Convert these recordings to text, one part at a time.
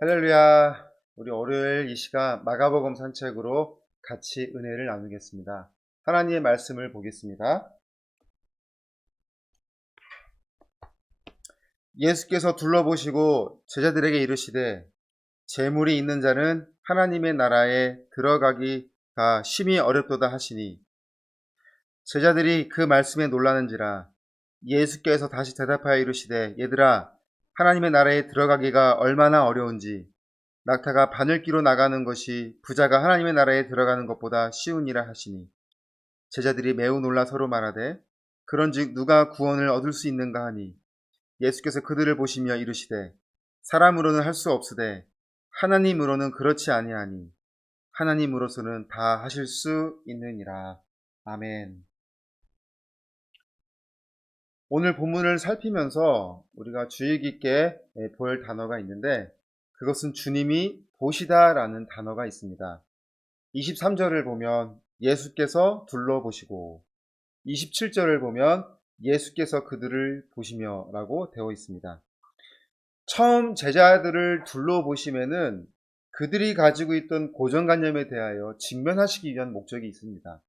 할렐루야. 우리 월요일 이 시간 마가복음 산책으로 같이 은혜를 나누겠습니다. 하나님의 말씀을 보겠습니다. 예수께서 둘러보시고 제자들에게 이르시되 재물이 있는 자는 하나님의 나라에 들어가기가 심히 어렵도다 하시니 제자들이 그 말씀에 놀라는지라. 예수께서 다시 대답하여 이르시되 얘들아, 하나님의 나라에 들어가기가 얼마나 어려운지 낙타가 바늘기로 나가는 것이 부자가 하나님의 나라에 들어가는 것보다 쉬우니라 하시니 제자들이 매우 놀라 서로 말하되 그런즉 누가 구원을 얻을 수 있는가 하니 예수께서 그들을 보시며 이르시되 사람으로는 할 수 없으되 하나님으로는 그렇지 아니하니 하나님으로서는 다 하실 수 있느니라. 아멘. 오늘 본문을 살피면서 우리가 주의 깊게 볼 단어가 있는데 그것은 주님이 보시다라는 단어가 있습니다. 23절을 보면 예수께서 둘러보시고 27절을 보면 예수께서 그들을 보시며 라고 되어 있습니다. 처음 제자들을 둘러보시면은 그들이 가지고 있던 고정관념에 대하여 직면하시기 위한 목적이 있습니다.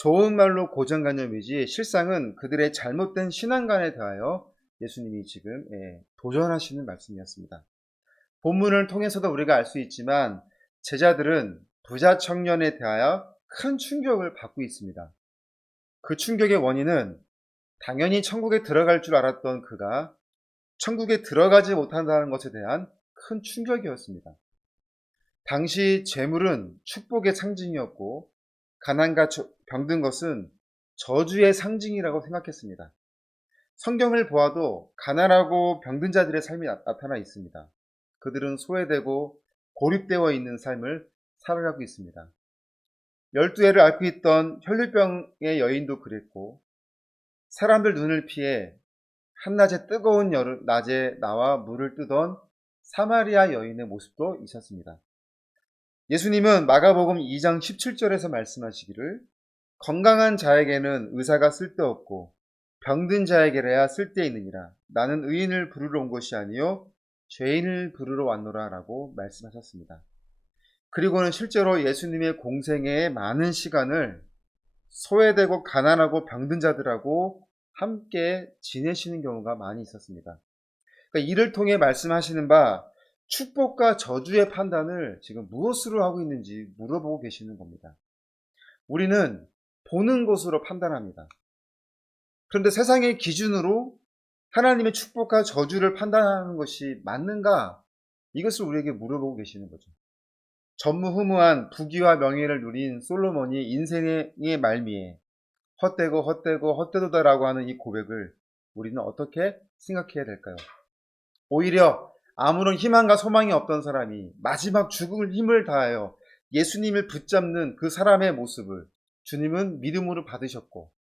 좋은 말로 고정관념이지 실상은 그들의 잘못된 신앙관에 대하여 예수님이 지금 도전하시는 말씀이었습니다. 본문을 통해서도 우리가 알 수 있지만 제자들은 부자 청년에 대하여 큰 충격을 받고 있습니다. 그 충격의 원인은 당연히 천국에 들어갈 줄 알았던 그가 천국에 들어가지 못한다는 것에 대한 큰 충격이었습니다. 당시 재물은 축복의 상징이었고 가난과 병든 것은 저주의 상징이라고 생각했습니다. 성경을 보아도 가난하고 병든 자들의 삶이 나타나 있습니다. 그들은 소외되고 고립되어 있는 삶을 살아가고 있습니다. 12해를 앓고 있던 혈류병의 여인도 그랬고 사람들 눈을 피해 한낮에 뜨거운 낮에 나와 물을 뜨던 사마리아 여인의 모습도 있었습니다. 예수님은 마가복음 2장 17절에서 말씀하시기를 건강한 자에게는 의사가 쓸데없고 병든 자에게라야 쓸데있느니라. 나는 의인을 부르러 온 것이 아니요 죄인을 부르러 왔노라 라고 말씀하셨습니다. 그리고는 실제로 예수님의 공생애의 많은 시간을 소외되고 가난하고 병든 자들하고 함께 지내시는 경우가 많이 있었습니다. 그러니까 이를 통해 말씀하시는 바 축복과 저주의 판단을 지금 무엇으로 하고 있는지 물어보고 계시는 겁니다. 우리는 보는 것으로 판단합니다. 그런데 세상의 기준으로 하나님의 축복과 저주를 판단하는 것이 맞는가? 이것을 우리에게 물어보고 계시는 거죠. 전무후무한 부귀와 명예를 누린 솔로몬이 인생의 말미에 헛되도다라고 하는 이 고백을 우리는 어떻게 생각해야 될까요? 오히려 아무런 희망과 소망이 없던 사람이 마지막 죽을 힘을 다하여 예수님을 붙잡는 그 사람의 모습을 주님은 믿음으로 받으셨고,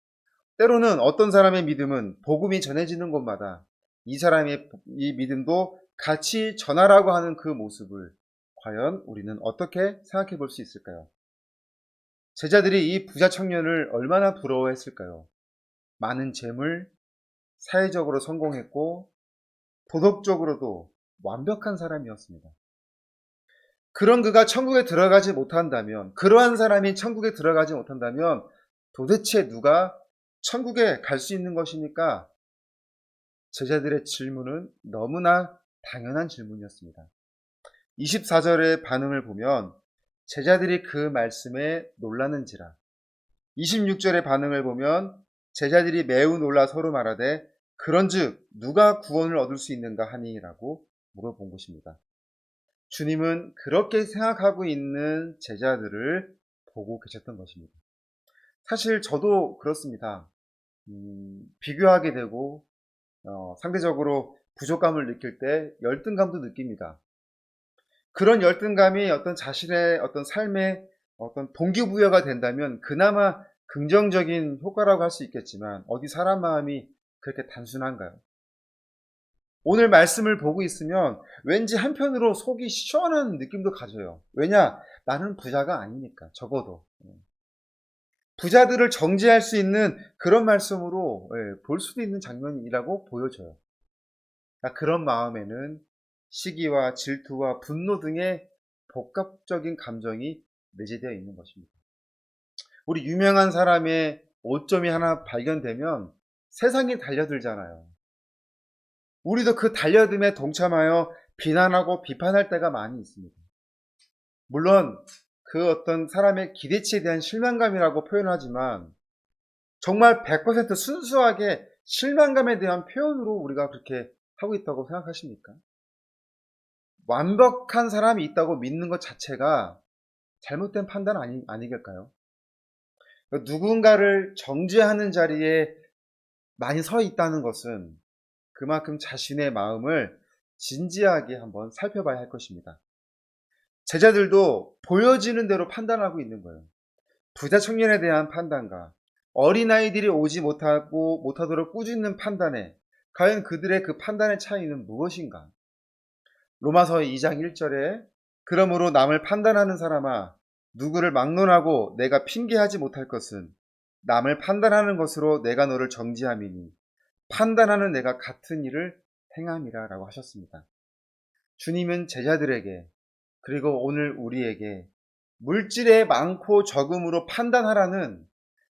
때로는 어떤 사람의 믿음은 복음이 전해지는 곳마다 이 사람의 이 믿음도 같이 전하라고 하는 그 모습을 과연 우리는 어떻게 생각해 볼 수 있을까요? 제자들이 이 부자 청년을 얼마나 부러워했을까요? 많은 재물, 사회적으로 성공했고 도덕적으로도 완벽한 사람이었습니다. 그런 그가 천국에 들어가지 못한다면, 그러한 사람이 천국에 들어가지 못한다면 도대체 누가 천국에 갈 수 있는 것입니까? 제자들의 질문은 너무나 당연한 질문이었습니다. 24절의 반응을 보면 제자들이 그 말씀에 놀라는지라. 26절의 반응을 보면 제자들이 매우 놀라 서로 말하되 그런즉 누가 구원을 얻을 수 있는가 하니라고 물어본 것입니다. 주님은 그렇게 생각하고 있는 제자들을 보고 계셨던 것입니다. 사실 저도 그렇습니다. 비교하게 되고 상대적으로 부족감을 느낄 때 열등감도 느낍니다. 그런 열등감이 어떤 자신의 어떤 삶의 어떤 동기부여가 된다면 그나마 긍정적인 효과라고 할 수 있겠지만 어디 사람 마음이 그렇게 단순한가요? 오늘 말씀을 보고 있으면 왠지 한편으로 속이 시원한 느낌도 가져요. 왜냐? 나는 부자가 아니니까 적어도. 부자들을 정죄할 수 있는 그런 말씀으로 볼 수도 있는 장면이라고 보여져요. 그런 마음에는 시기와 질투와 분노 등의 복합적인 감정이 내재되어 있는 것입니다. 우리 유명한 사람의 오점이 하나 발견되면 세상이 달려들잖아요. 우리도 그 달려듦에 동참하여 비난하고 비판할 때가 많이 있습니다. 물론 그 어떤 사람의 기대치에 대한 실망감이라고 표현하지만 정말 100% 순수하게 실망감에 대한 표현으로 우리가 그렇게 하고 있다고 생각하십니까? 완벽한 사람이 있다고 믿는 것 자체가 잘못된 판단 아니겠까요? 누군가를 정죄하는 자리에 많이 서 있다는 것은 그만큼 자신의 마음을 진지하게 한번 살펴봐야 할 것입니다. 제자들도 보여지는 대로 판단하고 있는 거예요. 부자 청년에 대한 판단과 어린아이들이 오지 못하도록 꾸짖는 판단에 과연 그들의 그 판단의 차이는 무엇인가? 로마서 2장 1절에 그러므로 남을 판단하는 사람아 누구를 막론하고 내가 핑계하지 못할 것은 남을 판단하는 것으로 내가 너를 정죄함이니 판단하는 내가 같은 일을 행함이라 라고 하셨습니다. 주님은 제자들에게 그리고 오늘 우리에게 물질의 많고 적음으로 판단하라는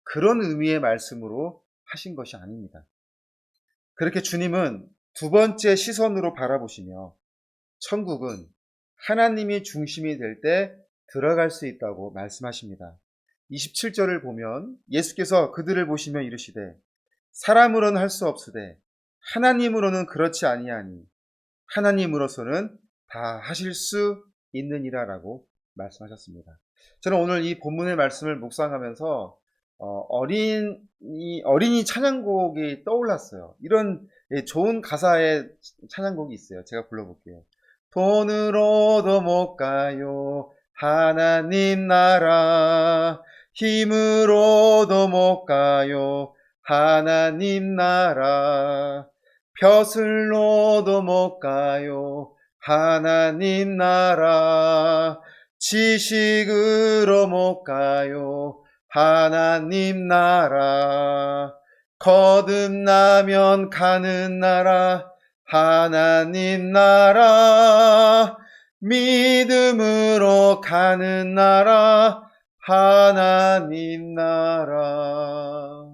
그런 의미의 말씀으로 하신 것이 아닙니다. 그렇게 주님은 두 번째 시선으로 바라보시며 천국은 하나님이 중심이 될 때 들어갈 수 있다고 말씀하십니다. 27절을 보면 예수께서 그들을 보시며 이르시되 사람으로는 할 수 없으되 하나님으로는 그렇지 아니하니 하나님으로서는 다 하실 수 있느니라 라고 말씀하셨습니다. 저는 오늘 이 본문의 말씀을 묵상하면서 어린이 찬양곡이 떠올랐어요. 이런 좋은 가사의 찬양곡이 있어요. 제가 불러볼게요. 돈으로도 못 가요 하나님 나라 힘으로도 못 가요 하나님 나라 벼슬로도 못 가요 하나님 나라 지식으로 못 가요 하나님 나라 거듭나면 가는 나라 하나님 나라 믿음으로 가는 나라 하나님 나라.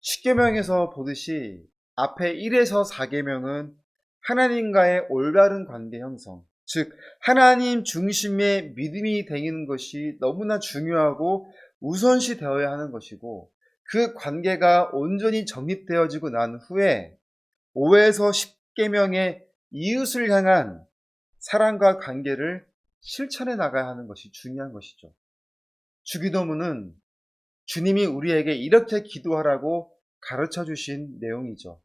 십계명에서 보듯이 앞에 1에서 4계명은 하나님과의 올바른 관계 형성, 즉 하나님 중심의 믿음이 되는 것이 너무나 중요하고 우선시 되어야 하는 것이고 그 관계가 온전히 정립되어지고 난 후에 5에서 10계명의 이웃을 향한 사랑과 관계를 실천해 나가야 하는 것이 중요한 것이죠. 주기도문은 주님이 우리에게 이렇게 기도하라고 가르쳐 주신 내용이죠.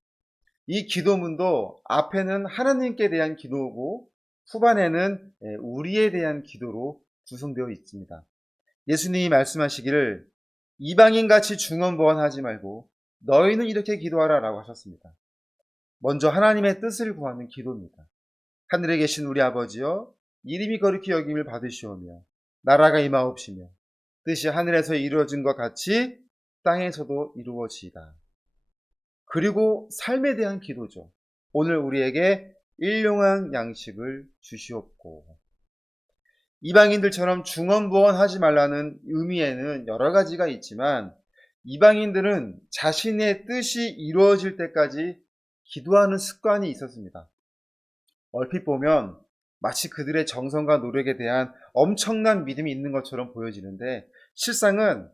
이 기도문도 앞에는 하나님께 대한 기도고 후반에는 우리에 대한 기도로 구성되어 있습니다. 예수님이 말씀하시기를 이방인같이 중언부언하지 말고 너희는 이렇게 기도하라 라고 하셨습니다. 먼저 하나님의 뜻을 구하는 기도입니다. 하늘에 계신 우리 아버지여 이름이 거룩히 여김을 받으시오며 나라가 임하옵시며 뜻이 하늘에서 이루어진 것 같이 땅에서도 이루어지이다. 그리고 삶에 대한 기도죠. 오늘 우리에게 일용할 양식을 주시옵고. 이방인들처럼 중언부언하지 말라는 의미에는 여러 가지가 있지만 이방인들은 자신의 뜻이 이루어질 때까지 기도하는 습관이 있었습니다. 얼핏 보면 마치 그들의 정성과 노력에 대한 엄청난 믿음이 있는 것처럼 보여지는데 실상은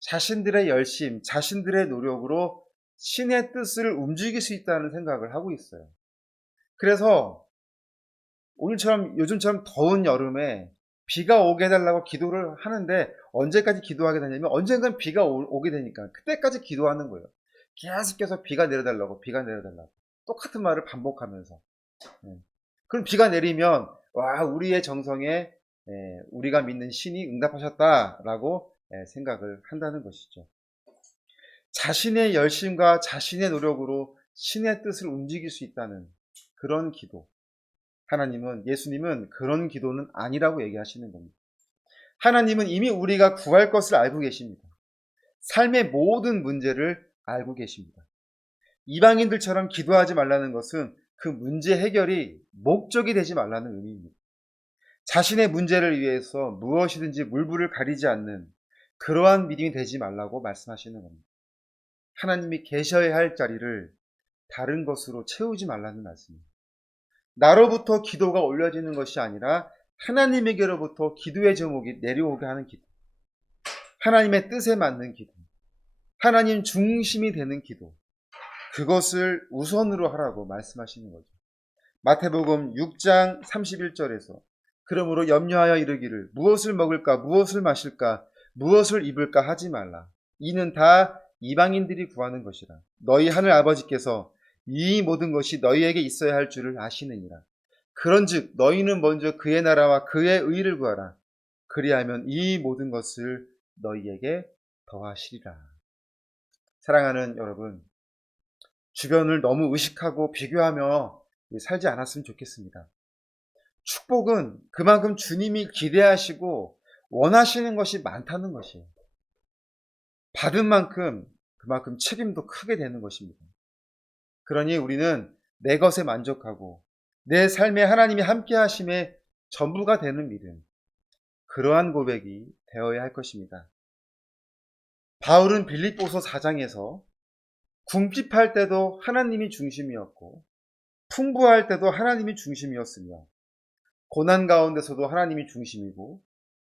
자신들의 열심, 자신들의 노력으로 신의 뜻을 움직일 수 있다는 생각을 하고 있어요. 그래서 요즘처럼 더운 여름에 비가 오게 해달라고 기도를 하는데 언제까지 기도하게 되냐면 언젠간 비가 오게 되니까 그때까지 기도하는 거예요. 계속해서 비가 내려달라고 똑같은 말을 반복하면서 그럼 비가 내리면 와 우리의 정성에 우리가 믿는 신이 응답하셨다라고 생각을 한다는 것이죠. 자신의 열심과 자신의 노력으로 신의 뜻을 움직일 수 있다는 그런 기도. 예수님은 그런 기도는 아니라고 얘기하시는 겁니다. 하나님은 이미 우리가 구할 것을 알고 계십니다. 삶의 모든 문제를 알고 계십니다. 이방인들처럼 기도하지 말라는 것은 그 문제 해결이 목적이 되지 말라는 의미입니다. 자신의 문제를 위해서 무엇이든지 물불을 가리지 않는 그러한 믿음이 되지 말라고 말씀하시는 겁니다. 하나님이 계셔야 할 자리를 다른 것으로 채우지 말라는 말씀입니다. 나로부터 기도가 올려지는 것이 아니라 하나님에게로부터 기도의 제목이 내려오게 하는 기도, 하나님의 뜻에 맞는 기도, 하나님 중심이 되는 기도, 그것을 우선으로 하라고 말씀하시는 거죠. 마태복음 6장 31절에서 그러므로 염려하여 이르기를 무엇을 먹을까 무엇을 마실까 무엇을 입을까 하지 말라. 이는 다 이방인들이 구하는 것이라. 너희 하늘 아버지께서 이 모든 것이 너희에게 있어야 할 줄을 아시느니라. 그런즉 너희는 먼저 그의 나라와 그의 의를 구하라. 그리하면 이 모든 것을 너희에게 더하시리라. 사랑하는 여러분, 주변을 너무 의식하고 비교하며 살지 않았으면 좋겠습니다. 축복은 그만큼 주님이 기대하시고 원하시는 것이 많다는 것이에요. 받은 만큼 그만큼 책임도 크게 되는 것입니다. 그러니 우리는 내 것에 만족하고 내 삶에 하나님이 함께 하심에 전부가 되는 믿음, 그러한 고백이 되어야 할 것입니다. 바울은 빌립보서 4장에서 궁핍할 때도 하나님이 중심이었고 풍부할 때도 하나님이 중심이었으며 고난 가운데서도 하나님이 중심이고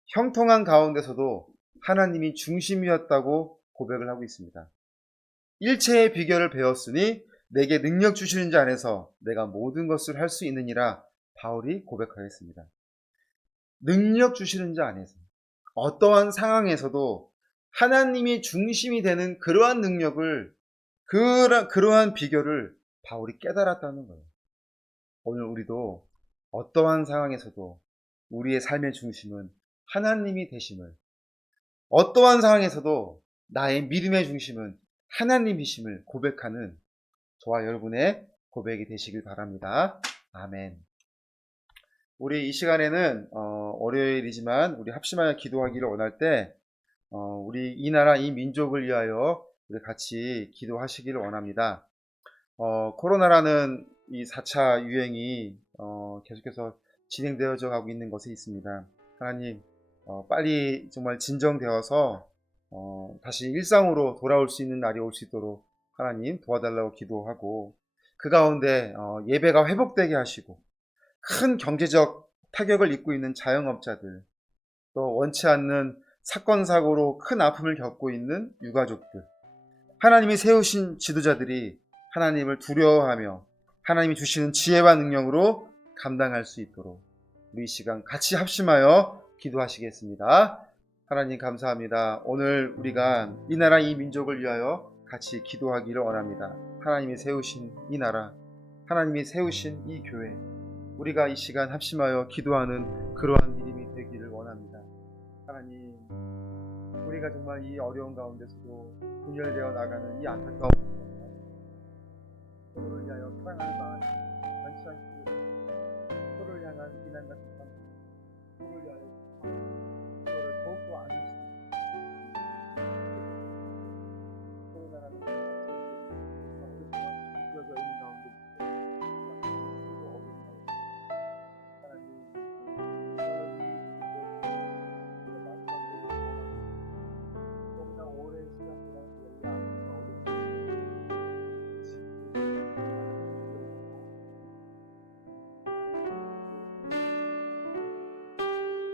형통한 가운데서도 하나님이 중심이었다고 고백을 하고 있습니다. 일체의 비결을 배웠으니 내게 능력 주시는 자 안에서 내가 모든 것을 할 수 있느니라 바울이 고백하였습니다. 능력 주시는 자 안에서 어떠한 상황에서도 하나님이 중심이 되는 그러한 능력을, 그러한 비결을 바울이 깨달았다는 거예요. 오늘 우리도 어떠한 상황에서도 우리의 삶의 중심은 하나님이 되심을, 어떠한 상황에서도 나의 믿음의 중심은 하나님이심을 고백하는 저와 여러분의 고백이 되시길 바랍니다. 아멘. 우리 이 시간에는 월요일이지만 우리 합심하여 기도하기를 원할 때 우리 이 나라 이 민족을 위하여 우리 같이 기도하시기를 원합니다. 코로나라는 이 4차 유행이 계속해서 진행되어져 가고 있는 것에 있습니다. 하나님 빨리 정말 진정되어서 다시 일상으로 돌아올 수 있는 날이 올 수 있도록 하나님 도와달라고 기도하고, 그 가운데 예배가 회복되게 하시고 큰 경제적 타격을 입고 있는 자영업자들, 또 원치 않는 사건 사고로 큰 아픔을 겪고 있는 유가족들, 하나님이 세우신 지도자들이 하나님을 두려워하며 하나님이 주시는 지혜와 능력으로 감당할 수 있도록 우리 이 시간 같이 합심하여 기도하시겠습니다. 하나님 감사합니다. 오늘 우리가 이 나라 이 민족을 위하여 같이 기도하기를 원합니다. 하나님이 세우신 이 나라, 하나님이 세우신 이 교회, 우리가 이 시간 합심하여 기도하는 그러한 믿음이 되기를 원합니다. 하나님, 우리가 정말 이 어려운 가운데서도 분열되어 나가는 이 안타까운 서로를 위하여 사랑하는 마음, 많지 않고 서로를 향한 비난 같은 마음, 서로를 위하여 서로를 더욱더 아는 코로나라는 오랫동안 지어져 있는 가운데 그리고 어려운 가운데 하나님 너무나 오랜 시간 동안 이 아픔과 어려운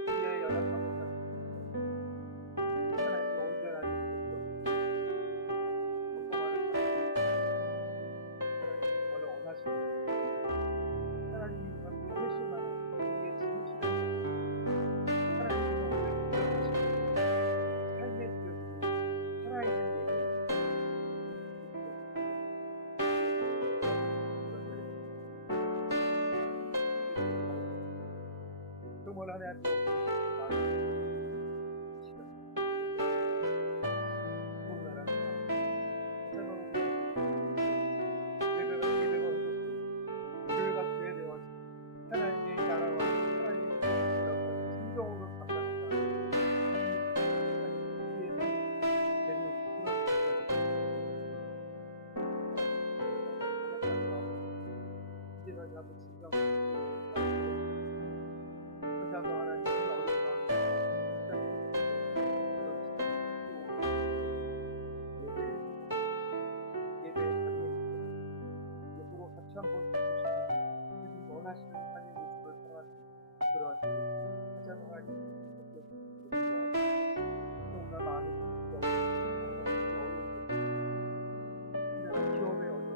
우리의 연약함을 하나님의 온전한 하나님이 우리가 받으실 만한 우리의 진실을 하나님께서 우리를 기억하시고 삶의 뜻을 살아있는 예배 정말 하나님 하나님의 나라와 하나님의 것을 진정으로 감당한다. 우리의 되는 그런 그나마 하나님이 어린 예배에 참여해 서로 같이 한번 해주시면 주님 원하시는 삶의 모습을 통한 그러한 가장 하나님께 너무나 마음이 깊고 어려운 기업의 어려운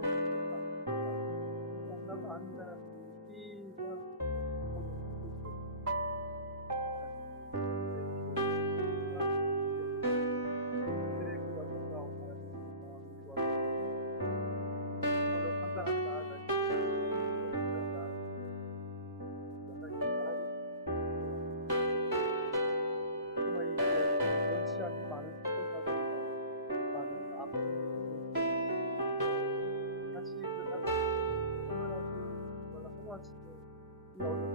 너무나 많은 사람들이 많은 사람들과 많은 아픔을 같이 그 사람들이 얼마나 허무하시고 이 어려운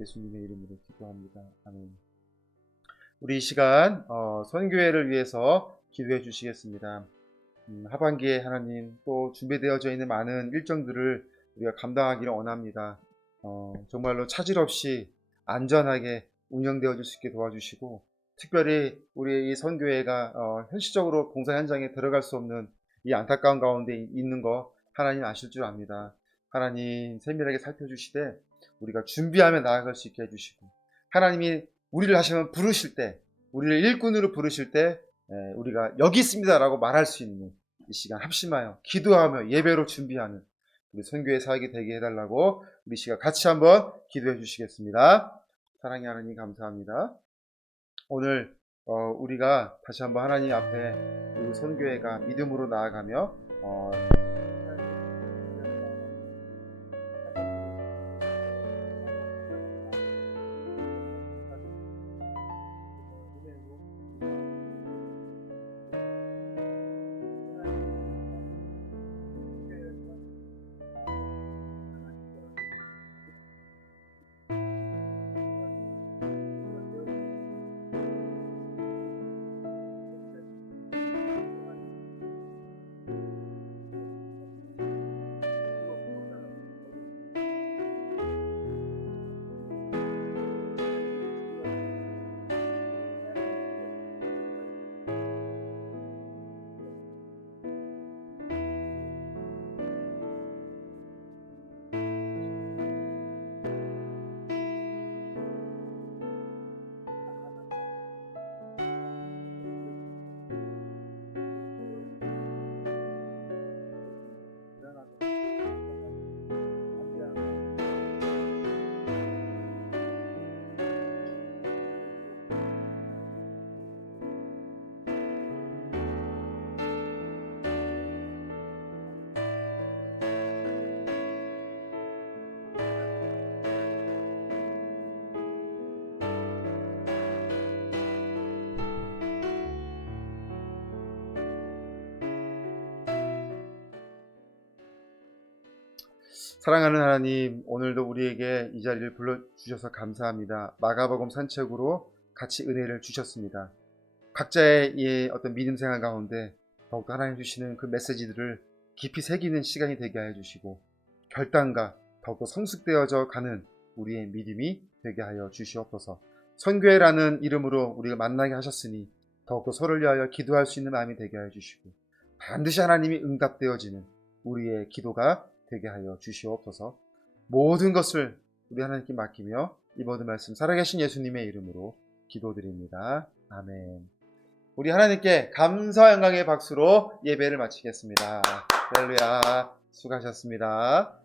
예수님의 이름으로 기도합니다. 아멘. 우리 이 시간 선교회를 위해서 기도해 주시겠습니다. 하반기에 하나님 또 준비되어져 있는 많은 일정들을 우리가 감당하기를 원합니다. 정말로 차질 없이 안전하게 운영되어질 수 있게 도와주시고, 특별히 우리 이 선교회가 현실적으로 봉사 현장에 들어갈 수 없는 이 안타까운 가운데 있는 거 하나님 아실 줄 압니다. 하나님 세밀하게 살펴주시되 우리가 준비하며 나아갈 수 있게 해주시고, 하나님이 우리를 하시면 부르실 때, 우리를 일꾼으로 부르실 때 우리가 여기 있습니다 라고 말할 수 있는 이 시간 합심하여 기도하며 예배로 준비하는 우리 선교의 사역이 되게 해달라고 우리 시간 같이 한번 기도해 주시겠습니다. 사랑의 하나님 감사합니다. 오늘 우리가 다시 한번 하나님 앞에 우리 선교회가 믿음으로 나아가며 사랑하는 하나님, 오늘도 우리에게 이 자리를 불러주셔서 감사합니다. 마가복음 산책으로 같이 은혜를 주셨습니다. 각자의 이 어떤 믿음 생활 가운데 더욱더 하나님 주시는 그 메시지들을 깊이 새기는 시간이 되게 하여 주시고, 결단과 더욱더 성숙되어져 가는 우리의 믿음이 되게 하여 주시옵소서. 선교회라는 이름으로 우리가 만나게 하셨으니 더욱더 서로를 위하여 기도할 수 있는 마음이 되게 하여 주시고, 반드시 하나님이 응답되어지는 우리의 기도가 되게 하여 주시옵소서. 모든 것을 우리 하나님께 맡기며 이 모든 말씀 살아계신 예수님의 이름으로 기도드립니다. 아멘. 우리 하나님께 감사 영광의 박수로 예배를 마치겠습니다. 할렐루야. 수고하셨습니다.